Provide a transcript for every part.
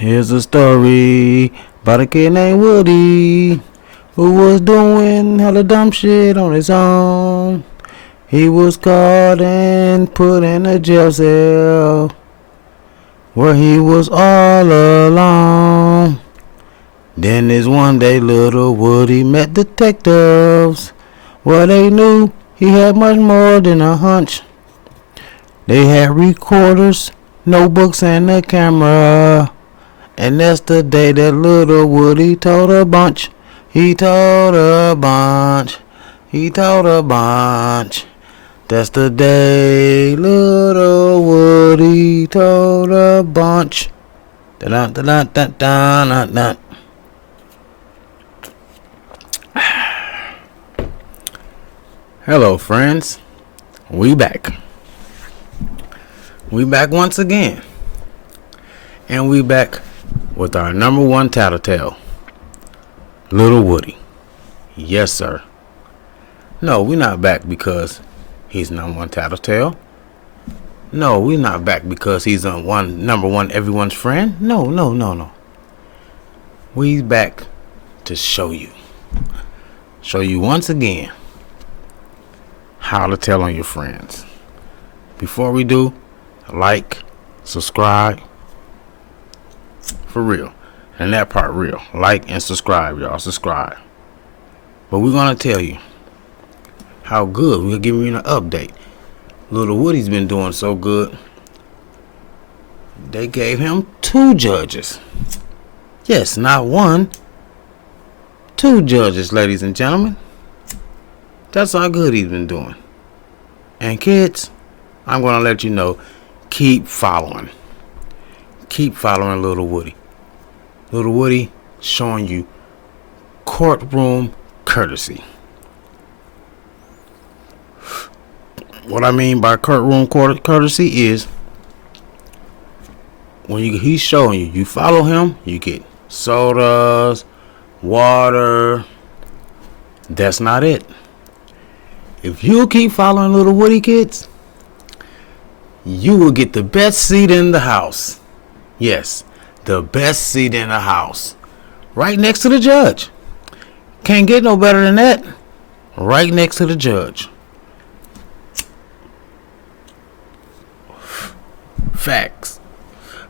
Here's a story about a kid named Woody who was doing hella dumb shit on his own. He was caught and put in a jail cell where he was all alone. Then this one day little Woody met detectives. Well, they knew he had much more than a hunch. They had recorders, notebooks, and a camera. And that's the day that little Woody told a bunch. He told a bunch. He told a bunch. That's the day little Woody told a bunch. Da-da-da-da-da-da-da. Hello, friends. We back. We back once again. And we back with our number one tattletale, Little Woody. Yes, sir. No, we're not back because he's number one tattletale. No, we're not back because he's number one everyone's friend. No. We back to show you once again how to tell on your friends. Before we do, like, subscribe. For real. And that part real. Like and subscribe, y'all. Subscribe. But we're going to tell you how good. We'll give you an update. Little Woody's been doing so good. They gave him 2 judges. Yes, not 1. 2 judges, ladies and gentlemen. That's how good he's been doing. And kids, I'm going to let you know, keep following. Keep following Little Woody. Little Woody showing you courtroom courtesy. What I mean by courtroom courtesy is when he's showing you, you follow him, you get sodas, water. That's not it. If you keep following Little Woody, kids, you will get the best seat in the house. Yes, the best seat in the house. Right next to the judge. Can't get no better than that. Right next to the judge. Facts.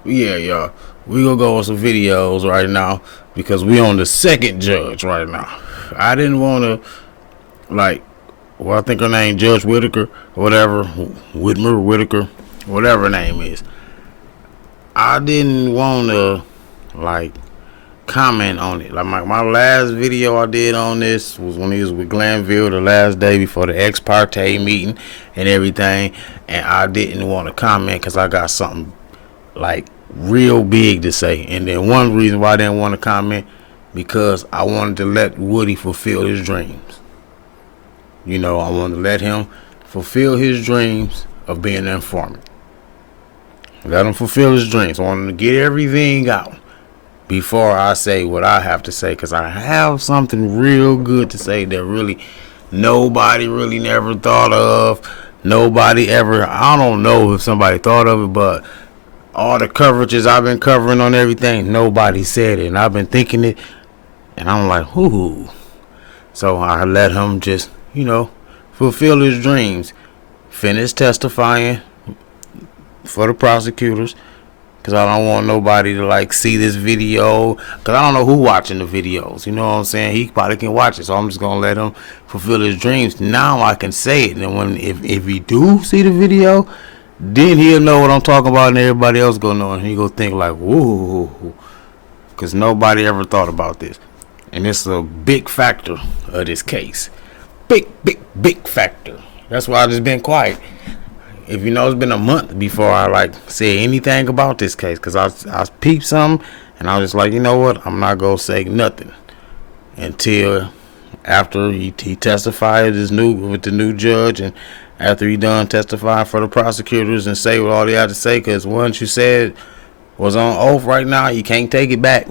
Yeah, y'all. We gonna go with some videos right now because we on the second judge right now. I didn't want to, I think her name Judge Whitaker, or whatever, Whitaker, whatever her name is. I didn't want to, comment on it. Like, my last video I did on this was when he was with Glanville the last day before the ex parte meeting and everything. And I didn't want to comment because I got something, real big to say. And then one reason why I didn't want to comment, because I wanted to let Woody fulfill his dreams. I wanted to let him fulfill his dreams of being an informant. Let him fulfill his dreams. I want him to get everything out before I say what I have to say, because I have something real good to say that really nobody really never thought of. Nobody ever, I don't know if somebody thought of it, but all the coverages I've been covering on everything, nobody said it. And I've been thinking it, and I'm like, ooh. So I let him just, fulfill his dreams. Finish testifying for the prosecutors, because I don't want nobody to see this video, because I don't know who watching the videos. You know what I'm saying? He probably can watch it, so I'm just gonna let him fulfill his dreams. Now I can say it, and if he do see the video, then he'll know what I'm talking about, and everybody else gonna know, and he gonna think whoa, because nobody ever thought about this, and it's a big factor of this case. Big factor. That's why I just been quiet. If it's been a month before I say anything about this case, because I peeped something and I was just like, you know what, I'm not gonna say nothing until after he testified with the new judge, and after he done testifying for the prosecutors and say what all they had to say, because once you said was on oath right now, you can't take it back.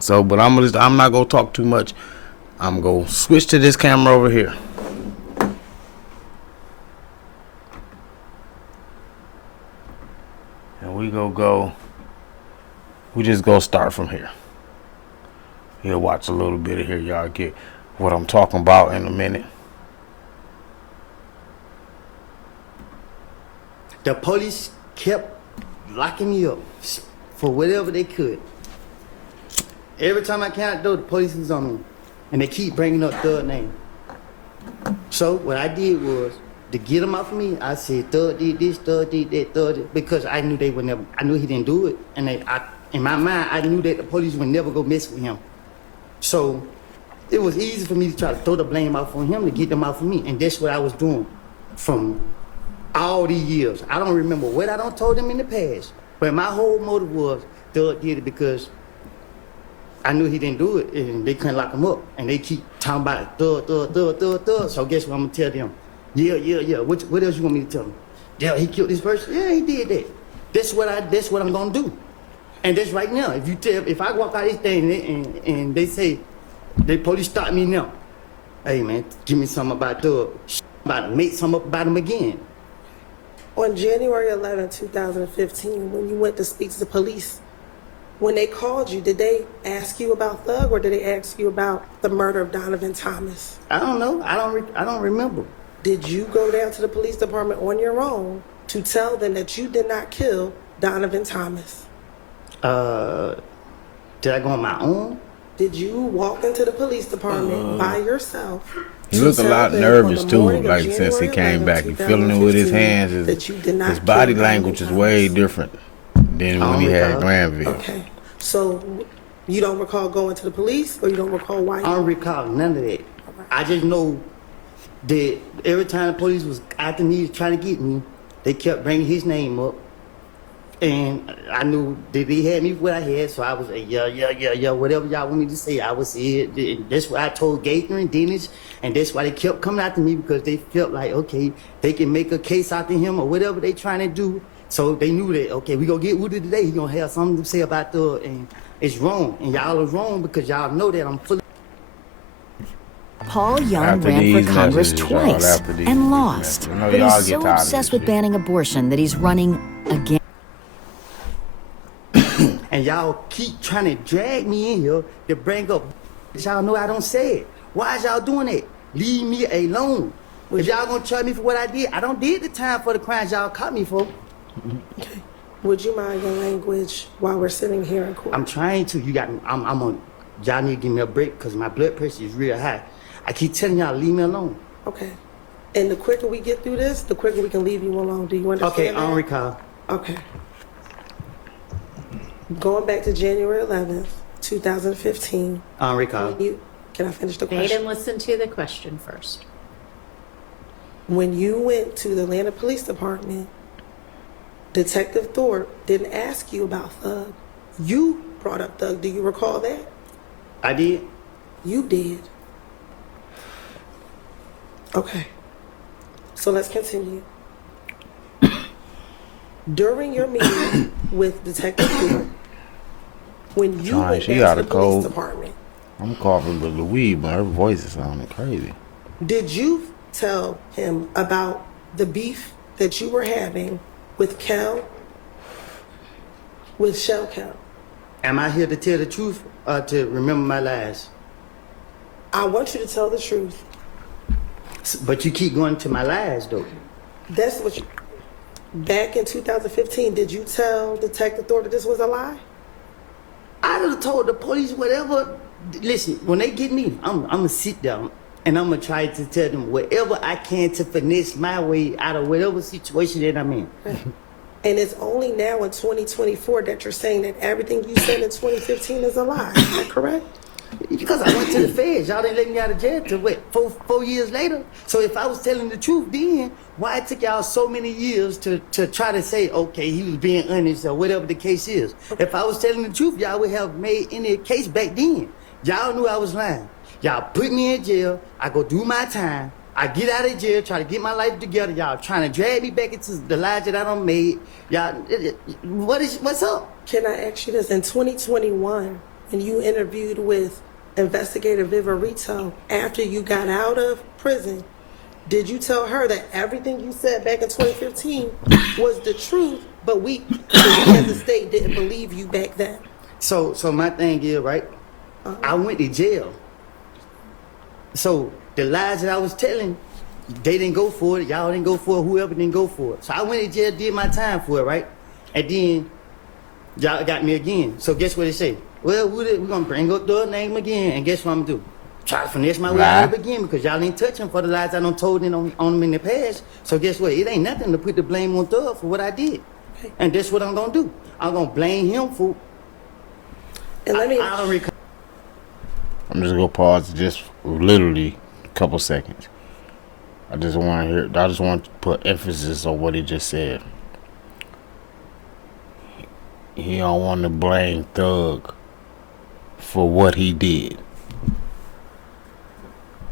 So, but I'm not gonna talk too much. I'm gonna switch to this camera over here. And we go We just go start from here. You'll watch a little bit of here. Y'all get what I'm talking about in a minute. The police kept locking me up for whatever they could. Every time I came out the door, the police was on me. And they keep bringing up Thug name. So what I did was, to get him off of me, I said, Thug did this, Thug did that, Thug did, because I knew they would never, I knew he didn't do it. And in my mind, I knew that the police would never go mess with him. So it was easy for me to try to throw the blame off on him to get them off of me. And that's what I was doing from all these years. I don't remember what I don't told them in the past. But my whole motive was, Thug did it because I knew he didn't do it, and they couldn't lock him up. And they keep talking about Thug. So guess what I'm gonna tell them? Yeah. What else you want me to tell them? Yeah, he killed this person. Yeah, he did that. That's what I'm gonna do. And that's right now. If I walk out this thing and they say, the police stop me now. Hey man, give me something about Thug. About to make something up about him again. On January 11, 2015, when you went to speak to the police, when they called you, did they ask you about Thug or did they ask you about the murder of Donovan Thomas? I don't know. I don't remember. Did you go down to the police department on your own to tell them that you did not kill Donovan Thomas? Did I go on my own? Did you walk into the police department by yourself? He looked a lot nervous too, like since he came back. He feeling it with his hands. His body language is way different than when he had Glanville. Okay, so you don't recall going to the police, or you don't recall why? I don't recall none of that. I just know that every time the police was after me, trying to get me, they kept bringing his name up. And I knew that they had me for what I had, so I was like, yeah, whatever y'all want me to say, I would say it. And that's what I told Gaither and Dennis, and that's why they kept coming after me, because they felt like, okay, they can make a case out of him or whatever they trying to do. So they knew that, okay, we gonna get Woody today, he gonna have something to say about Thug, and it's wrong. And y'all are wrong because y'all know that I'm fully. Paul Young ran for Congress twice and lost, but he's so obsessed with banning abortion that he's running again. And y'all keep trying to drag me in here to bring up y'all know I don't say it. Why is y'all doing that? Leave me alone. If y'all gonna charge me for what I did, I don't did the time for the crimes y'all caught me for. Okay. Would you mind your language while we're sitting here in court? I'm trying to. I'm on. Y'all need to give me a break because my blood pressure is real high. I keep telling y'all leave me alone. Okay. And the quicker we get through this, the quicker we can leave you alone. Do you understand? Okay, that? I don't recall. Okay. Going back to January 11th, 2015. I don't recall. Can I finish the Wait question? and listen to the question first. When you went to the Atlanta Police Department, Detective Thorpe didn't ask you about Thug. You brought up Thug. Do you recall that? I did. You did. Okay. So let's continue. During your meeting with Detective Thorpe, when you went She down got to a the police cold. department, I'm coughing with Louise, but her voice is sounding crazy. did you tell him about the beef that you were having with Shell Cal? Am I here to tell the truth or to remember my lies? I want you to tell the truth. But you keep going to my lies, though. That's what you... Back in 2015, did you tell Detective Thorpe that this was a lie? I'd have told the police whatever. Listen, when they get me, I'm gonna sit down and I'm gonna try to tell them whatever I can to finesse my way out of whatever situation that I'm in. And it's only now in 2024 that you're saying that everything you said in 2015 is a lie. Is that correct? Because I went to the feds. Y'all didn't let me out of jail till what, four years later? So if I was telling the truth then, why it took y'all so many years to try to say, okay, he was being honest or whatever the case is? If I was telling the truth, y'all would have made any case back then. Y'all knew I was lying. Y'all put me in jail. I go do my time. I get out of jail, try to get my life together. Y'all trying to drag me back into the lies that I done made. Y'all, what's up? Can I ask you this? In 2021, when you interviewed with Investigator Viverito after you got out of prison, did you tell her that everything you said back in 2015 was the truth, but we as the state didn't believe you back then? So my thing is, right? I went to jail. So the lies that I was telling, they didn't go for it. Y'all didn't go for it. Whoever didn't go for it. So I went to jail, did my time for it, right? And then y'all got me again. So guess what they say? Well, we're gonna bring up the name again, and guess what I'm gonna do? Try to finesse my way out of it again because y'all ain't touching for the lies I done told on them in the past. So guess what? It ain't nothing to put the blame on Thug for what I did. Okay. And that's what I'm gonna do. I'm gonna blame him for. And let me. I'm just gonna pause just literally a couple seconds. I just want to put emphasis on what he just said. He don't want to blame Thug for what he did.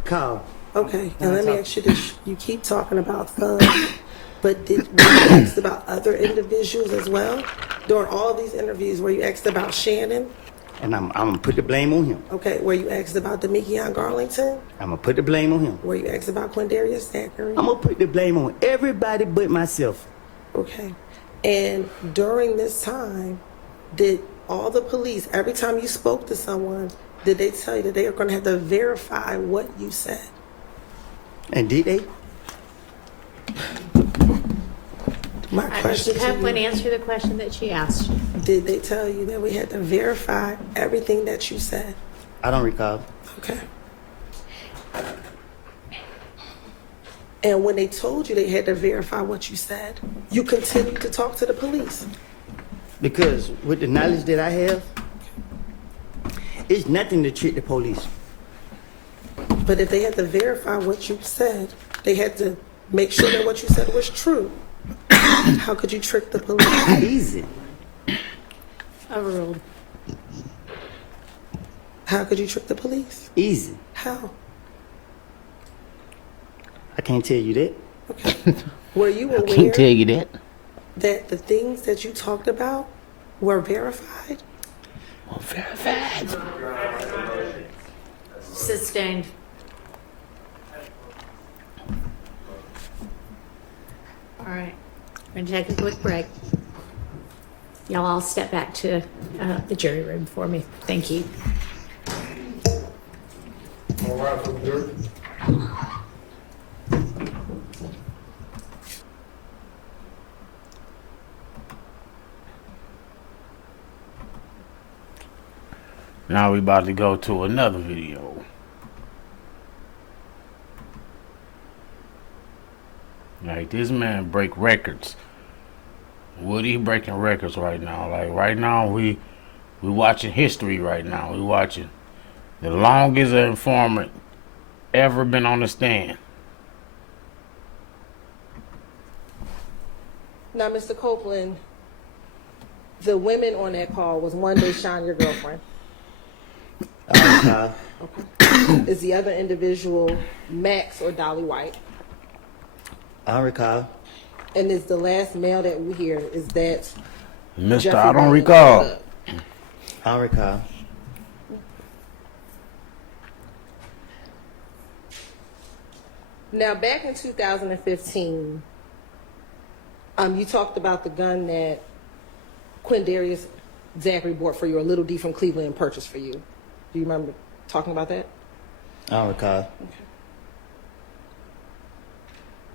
Carl. Okay, and let me ask you this. You keep talking about Thug, but were you asked about other individuals as well? During all these interviews, were you asked about Shannon? And I'm gonna put the blame on him. Okay, were you asked about Demekion Garlington? I'm gonna put the blame on him. Were you asked about Quindarius Zachary? I'm gonna put the blame on everybody but myself. Okay, and during this time, did all the police, every time you spoke to someone, did they tell you that they are going to have to verify what you said? And did they? My question You to have one you, answer the question that she asked you. did they tell you that we had to verify everything that you said? I don't recall. Okay. And when they told you they had to verify what you said, you continued to talk to the police. Because with the knowledge that I have, it's nothing to trick the police. But if they had to verify what you said, they had to make sure that what you said was true. How could you trick the police? Easy. Overruled. How could you trick the police? Easy. How? I can't tell you that. Okay. Were you I aware can't tell you that. that the things that you talked about were verified? Well, verified. Sustained. All right. We're going to take a quick break. Y'all all step back to the jury room for me. Thank you. All right, for the jury. Now we about to go to another video. Like, this man break records. Woody breaking records right now. Like, right now we watching history right now. We watching the longest informant ever been on the stand. Now, Mr. Copeland, the women on that call was one Deshaun, your girlfriend. Okay. Is the other individual Max or Dolly White? I don't recall. And is the last male that we hear, is that Mr. Jeffrey I don't Bowman? recall. I don't recall. Now, back in 2015, you talked about the gun that Quindarius Zachary bought for you, or Little D from Cleveland and purchased for you. Do you remember talking about that? I don't recall.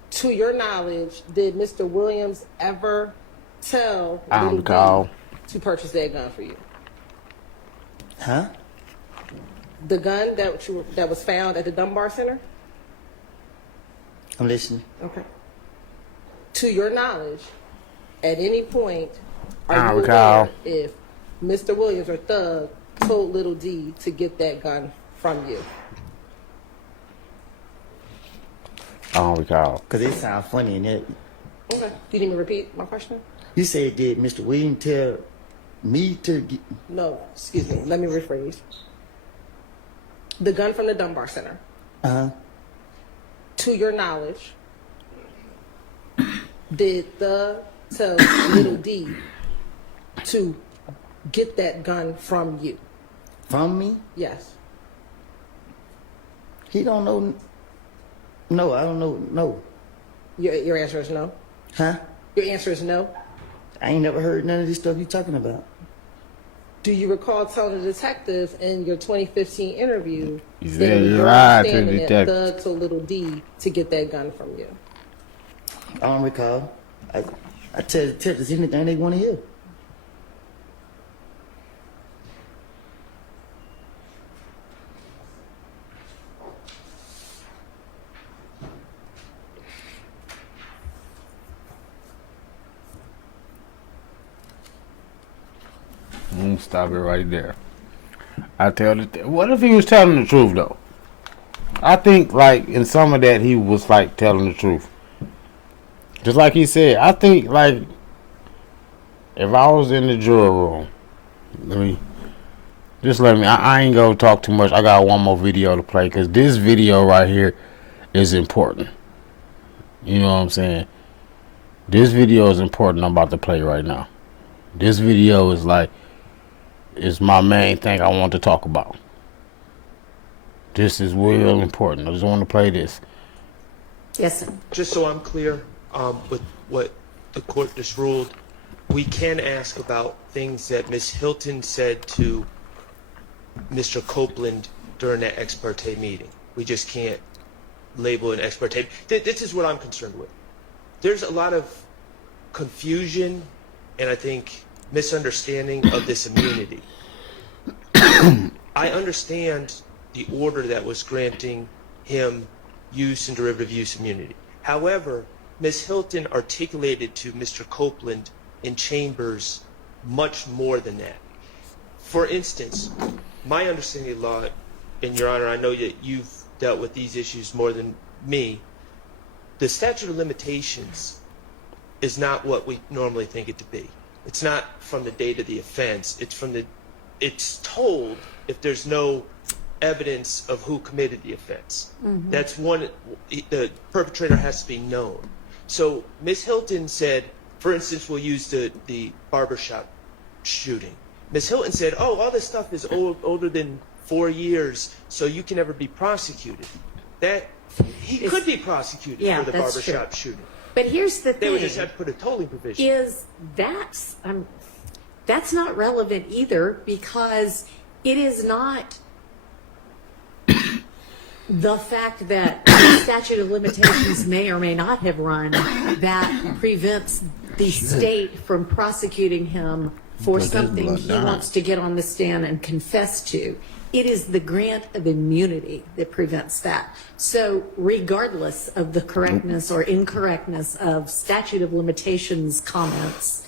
To your knowledge, did Mr. Williams ever tell I don't Little recall. D to purchase that gun for you? Huh? The gun that was found at the Dunbar Center? I'm listening. Okay. To your knowledge, at any point, I are don't you recall. aware if Mr. Williams or Thug told Little D to get that gun from you? I don't recall. Because it sounds funny in that. Okay. You didn't even repeat my question? You said, did Mr. Williams tell me to get... No, excuse me. Let me rephrase. The gun from the Dunbar Center. Uh-huh. To your knowledge, did Thug tell Little D to get that gun from you? From me? Yes. He don't know... No, I don't know. No. Your answer is no? Huh? Your answer is no? I ain't never heard none of this stuff you talking about. Do you recall telling the detective in your 2015 interview You that said you you were lied to the standing at detective. Thug to Little D to get that gun from you? I don't recall. I tell the detectives anything they want to hear. Stop it right there. I tell the what if he was telling the truth though? I think like in some of that he was like telling the truth. Just like he said, I think like if I was in the jury room, I ain't gonna talk too much. I got one more video to play because this video right here is important. You know what I'm saying? This video is important. I'm about to play right now. This video is my main thing I want to talk about. This is real important. I just want to play this. Yes, sir. Just so I'm clear, with what the court just ruled, we can ask about things that Ms. Hilton said to Mr. Copeland during that ex parte meeting. We just can't label an ex parte. This is what I'm concerned with. There's a lot of confusion and I think misunderstanding of this immunity. I understand the order that was granting him use and derivative use immunity. However, Ms. Hilton articulated to Mr. Copeland in chambers much more than that. For instance, my understanding of law, and Your Honor, I know that you've dealt with these issues more than me, the statute of limitations is not what we normally think it to be. It's not from the date of the offense. It's told if there's no evidence of who committed the offense. Mm-hmm. That's one, the perpetrator has to be known. So Ms. Hilton said, for instance, we'll use the barbershop shooting. Ms. Hilton said, oh, all this stuff is older than 4 years, so you can never be prosecuted. He could be prosecuted for the barbershop shooting. But here's the thing. They would just have to put a tolling provision. That's not relevant either, because it is not the fact that the statute of limitations may or may not have run that prevents the state from prosecuting him for something he wants to get on the stand and confess to. It is the grant of immunity that prevents that. So regardless of the correctness or incorrectness of statute of limitations comments,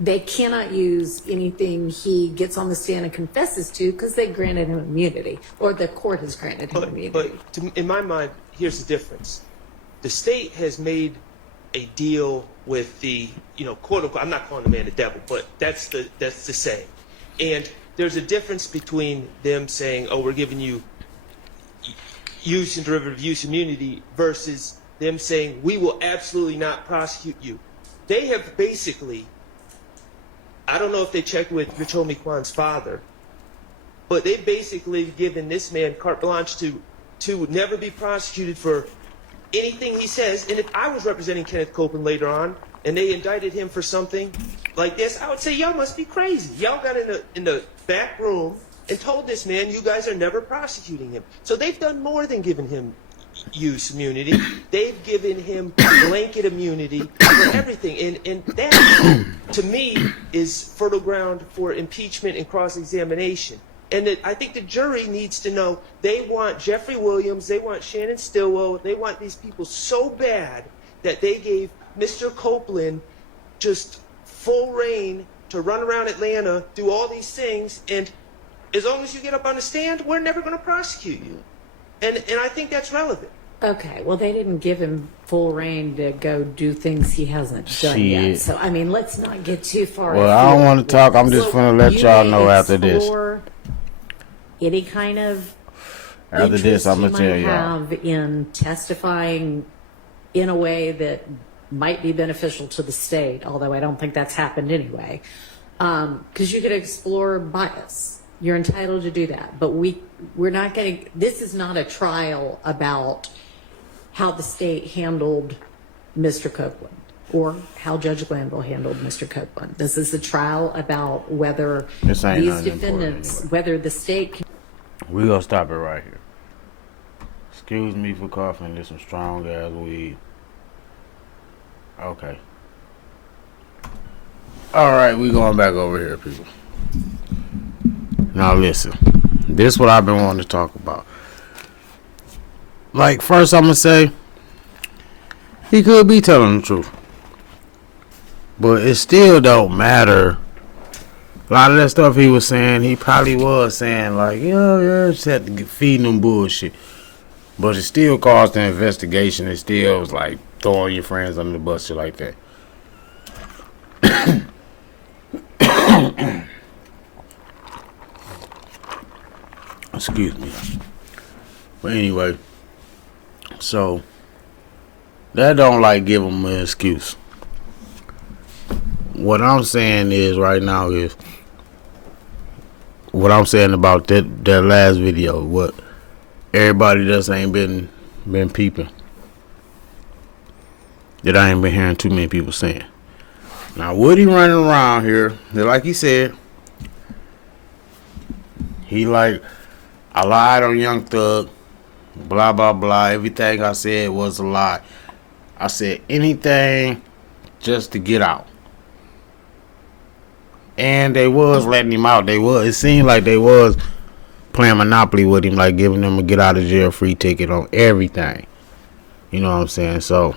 they cannot use anything he gets on the stand and confesses to because they granted him immunity, or the court has granted him immunity. But in my mind, here's the difference. The state has made a deal with the, quote unquote, I'm not calling the man the devil, but that's the saying. And there's a difference between them saying, oh, we're giving you use and derivative use immunity versus them saying, we will absolutely not prosecute you. They have basically, I don't know if they checked with Rachomi Kwan's father, but they've basically given this man carte blanche to never be prosecuted for anything he says. And if I was representing Kenneth Copeland later on and they indicted him for something like this, I would say, y'all must be crazy. Y'all got in the back room and told this man, you guys are never prosecuting him. So they've done more than giving him use immunity. They've given him blanket immunity for everything. And that, to me, is fertile ground for impeachment and cross-examination. And I think the jury needs to know they want Jeffrey Williams, they want Shannon Stillwell, they want these people so bad that they gave Mr. Copeland just full reign to run around Atlanta, do all these things, and as long as you get up on the stand, we're never going to prosecute you. And I think that's relevant. Okay, well, they didn't give him full reign to go do things he hasn't done yet. So, I mean, let's not get too far. Well, I don't want to talk. I'm just going to let y'all know after this. Any kind of after this, I'm going to tell y'all. Have in testifying in a way that might be beneficial to the state, although I don't think that's happened anyway, because you could explore bias. You're entitled to do that, but we're not going to. This is not a trial about how the state handled Mr. Copeland. or how Judge Glanville handled Mr. Copeland. This is a trial about whether This ain't these nothing important defendants, anyway. whether the state can We gonna stop it right here. Excuse me for coughing. There's some strong ass weed. Okay. All right, we going back over here, people. Now listen, this is what I've been wanting to talk about. Like, first I'm gonna say he could be telling the truth, but it still don't matter. A lot of that stuff he was saying, he probably was saying like, yeah, just had to get feeding them bullshit. But it still caused an investigation. It still was like throwing your friends under the bus, shit like that. Excuse me. But anyway, so that don't like give him an excuse. What I'm saying is right now is what I'm saying about that last video. What everybody just ain't been peeping. That I ain't been hearing too many people saying. Now Woody running around here, like he said, he like, I lied on Young Thug, blah blah blah. Everything I said was a lie. I said anything just to get out. And they was letting him out. It seemed like they was playing Monopoly with him, like giving him a get out of jail free ticket on everything. You know what I'm saying? So,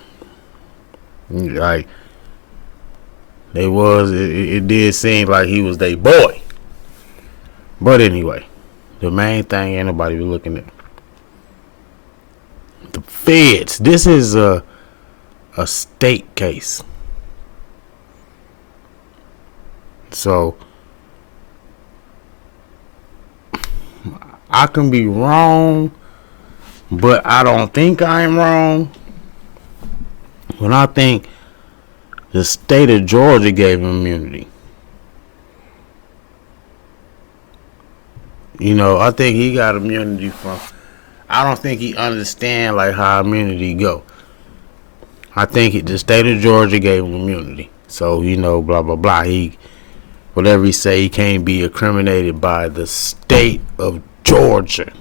like, it did seem like he was their boy. But anyway, the main thing ain't nobody be looking at. The feds. This is a state case. So I can be wrong, but I don't think I'm wrong when I think the state of Georgia gave him immunity. You know, I think he got immunity from, I don't think he understand like how immunity go. I think the state of Georgia gave him immunity. So, you know, blah, blah, blah. Whatever he say, he can't be incriminated by the state of Georgia.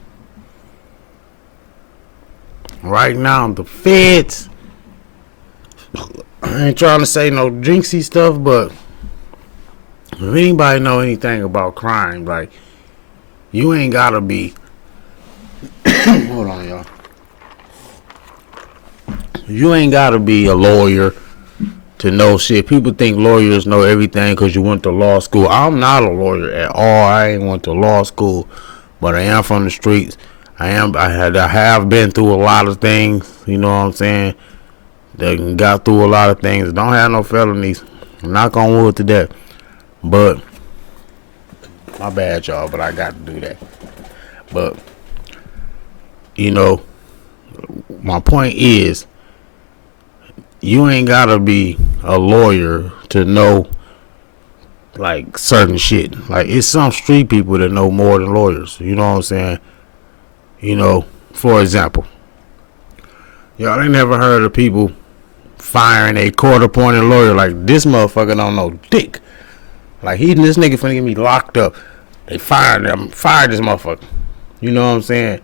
Right now, the feds, I ain't trying to say no jinxie stuff, but if anybody know anything about crime, like, you ain't gotta be, hold on, y'all. You ain't gotta be a lawyer to know shit. People think lawyers know everything because you went to law school. I'm not a lawyer at all. I ain't went to law school, but I am from the streets. I have been through a lot of things. You know what I'm saying? They got through a lot of things. Don't have no felonies. Knock on wood to that. But my bad, y'all. But I got to do that. But you know, my point is, you ain't gotta be a lawyer to know like certain shit. Like, it's some street people that know more than lawyers. You know what I'm saying? You know, for example, y'all ain't never heard of people firing a court-appointed lawyer. Like, this motherfucker don't know dick. Like, this nigga finna get me locked up. They fired this motherfucker. You know what I'm saying?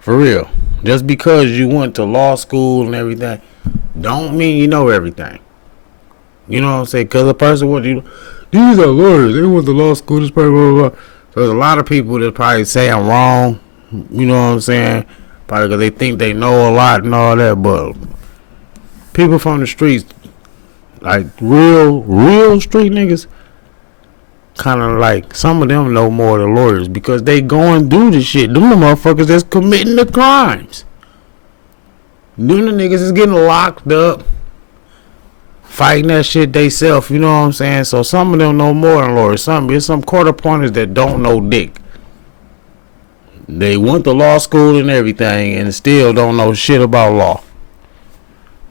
For real. Just because you went to law school and everything don't mean you know everything. You know what I'm saying? Because a person these are lawyers. They went to law school. This person, blah, blah, blah. So there's a lot of people that probably say I'm wrong. You know what I'm saying? Probably because they think they know a lot and all that. But people from the streets, like real street niggas, kind of like, some of them know more than lawyers because they go and do the shit. Them the motherfuckers that's committing the crimes. Them the niggas is getting locked up, fighting that shit they self. You know what I'm saying? So some of them know more than lawyers. There's some court appointers that don't know dick. They went to law school and everything and still don't know shit about law.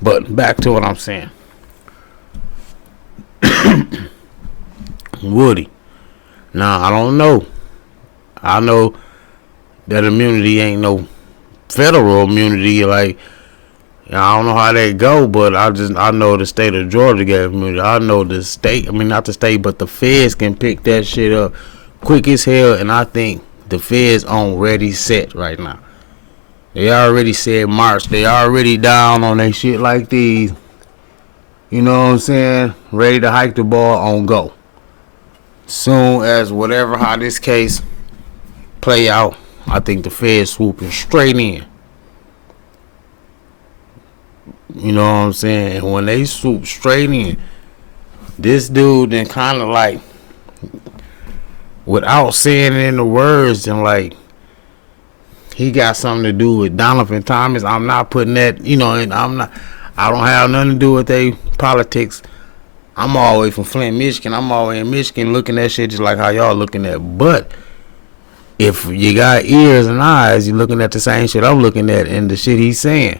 But back to what I'm saying. Woody. Now, I don't know. I know that immunity ain't no federal immunity. Like, I don't know how they go, but I know the state of Georgia gave me. I know the state. I mean, not the state, but the feds can pick that shit up quick as hell. And I think the feds on ready set right now. They already said March. They already down on that shit like these. You know what I'm saying? Ready to hike the ball on go. Soon as whatever how this case play out, I think the feds swooping straight in. You know what I'm saying? And when they swoop straight in, this dude then kind of like, without saying it in the words, and like, he got something to do with Donovan Thomas. I'm not putting that, you know, and I don't have nothing to do with they politics. I'm all the way from Flint, Michigan. I'm all the way in Michigan looking at shit just like how y'all looking at. But if you got ears and eyes, you're looking at the same shit I'm looking at and the shit he's saying.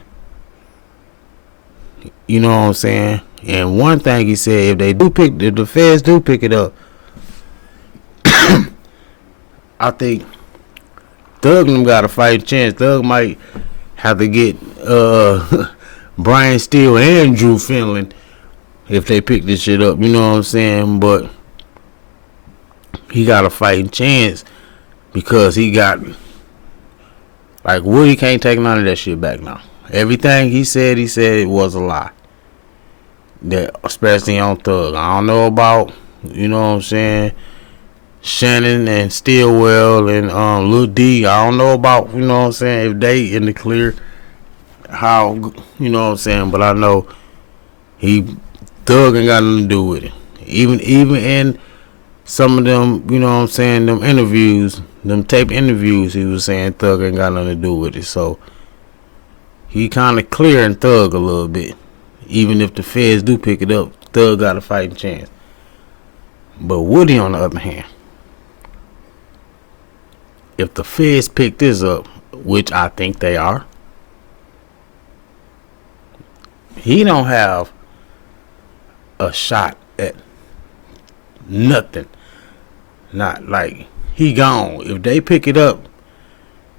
You know what I'm saying? And one thing he said, if the feds do pick it up, I think Thug and them got a fighting chance. Thug might have to get Brian Steele and Drew Finland if they pick this shit up. You know what I'm saying? But he got a fighting chance because he got, like, Woody can't take none of that shit back now. Everything he said it was a lie. That, especially on Thug. I don't know about, you know what I'm saying, Shannon and Stillwell and Lil D. I don't know about, you know what I'm saying, if they in the clear, how, you know what I'm saying, but I know Thug ain't got nothing to do with it. Even in some of them, you know what I'm saying, them interviews, them tape interviews, he was saying Thug ain't got nothing to do with it. So he kind of clearing Thug a little bit. Even if the feds do pick it up, Thug got a fighting chance. But Woody, on the other hand, if the feds pick this up, which I think they are, he don't have a shot at nothing. Not like he gone. If they pick it up,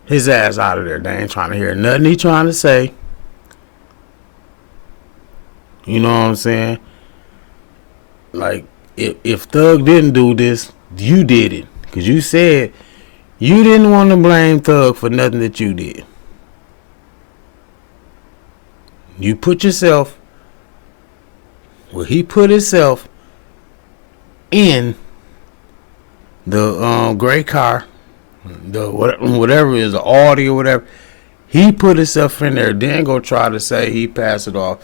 his ass out of there. They ain't trying to hear nothing he trying to say. You know what I'm saying? Like, if Thug didn't do this, you did it. Because you said you didn't want to blame Thug for nothing that you did. You put yourself, well, he put himself in the gray car, the whatever is the Audi or whatever. He put himself in there, then go try to say he passed it off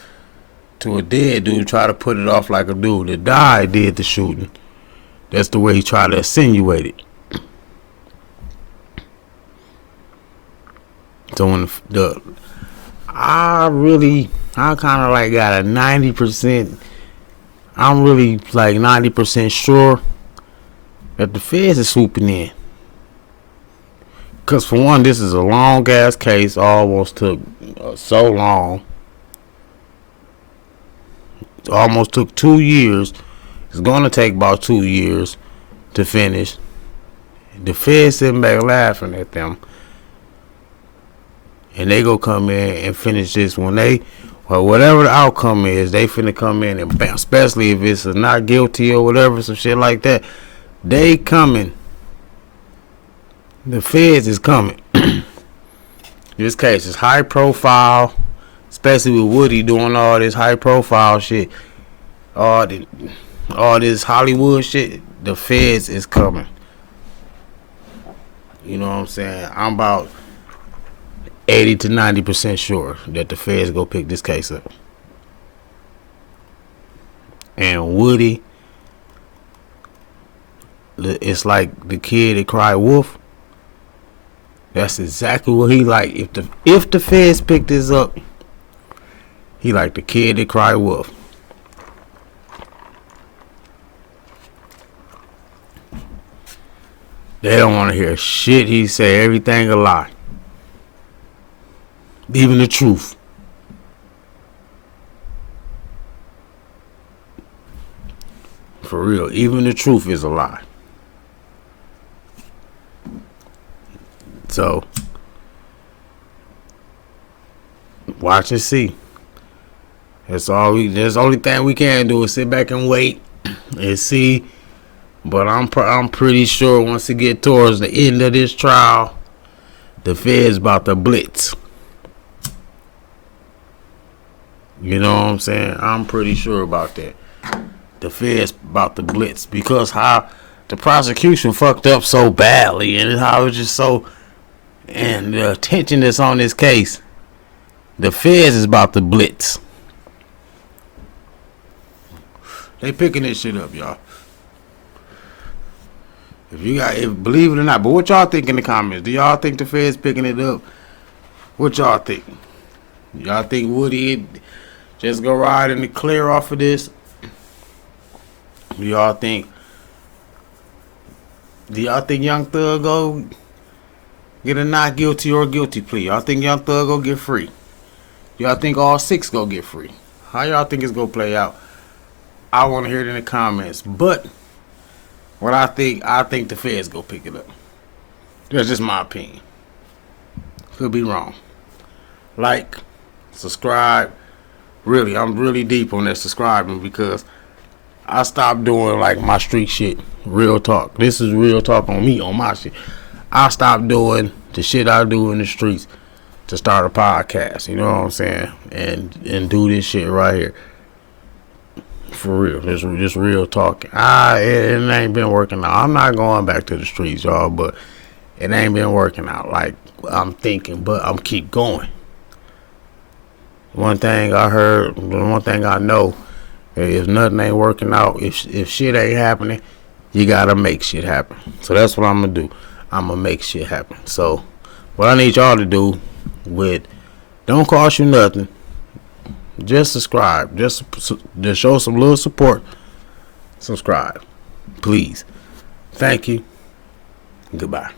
to a dead dude, try to put it off like a dude that died did the shooting. That's the way he tried to insinuate it. So when I kind of like got a 90%, I'm really like 90% sure that the feds is swooping in. Because for one, this is a long ass case, almost took so long. Almost took 2 years. It's going to take about 2 years to finish. The feds sitting back laughing at them. And they go come in and finish this when whatever the outcome is, they finna come in and bam, especially if it's a not guilty or whatever, some shit like that. They coming. The feds is coming. This case is high profile. Especially with Woody doing all this high profile shit, all this Hollywood shit, the feds is coming. You know what I'm saying? I'm about 80 to 90% sure that the feds go pick this case up. And Woody, it's like the kid that cried wolf. That's exactly what he like. If the feds pick this up, he like the kid that cried wolf. They don't want to hear shit he say. Everything a lie. Even the truth. For real. Even the truth is a lie. So, watch and see. That's all we. That's the only thing we can do is sit back and wait and see. But I'm pretty sure once it get towards the end of this trial, the Fed's about to blitz. You know what I'm saying? I'm pretty sure about that. The Fed's about to blitz because how the prosecution fucked up so badly and how it's just so, and the attention that's on this case, the Feds is about to blitz. They picking this shit up, y'all. If believe it or not, but what y'all think in the comments? Do y'all think the Feds picking it up? What y'all think? Y'all think Woody just go ride in the clear off of this? Do y'all think Young Thug go get a not guilty or guilty plea? Y'all think Young Thug go get free? Y'all think all 6 go get free? How y'all think it's gonna play out? I want to hear it in the comments. But what I think the Feds go pick it up. That's just my opinion. Could be wrong. Like, subscribe. Really, I'm really deep on that subscribing because I stopped doing like my street shit. Real talk. This is real talk on me, on my shit. I stopped doing the shit I do in the streets to start a podcast. You know what I'm saying? And do this shit right here. For real. Just real talking. It ain't been working out. I'm not going back to the streets, y'all, but it ain't been working out like I'm thinking, but I'm keep going. One thing I heard, one thing I know, if nothing ain't working out, if shit ain't happening, you gotta make shit happen. So that's what I'm gonna do. I'm gonna make shit happen. So what I need y'all to do don't cost you nothing. Just subscribe. Just show some little support. Subscribe. Please. Thank you. Goodbye.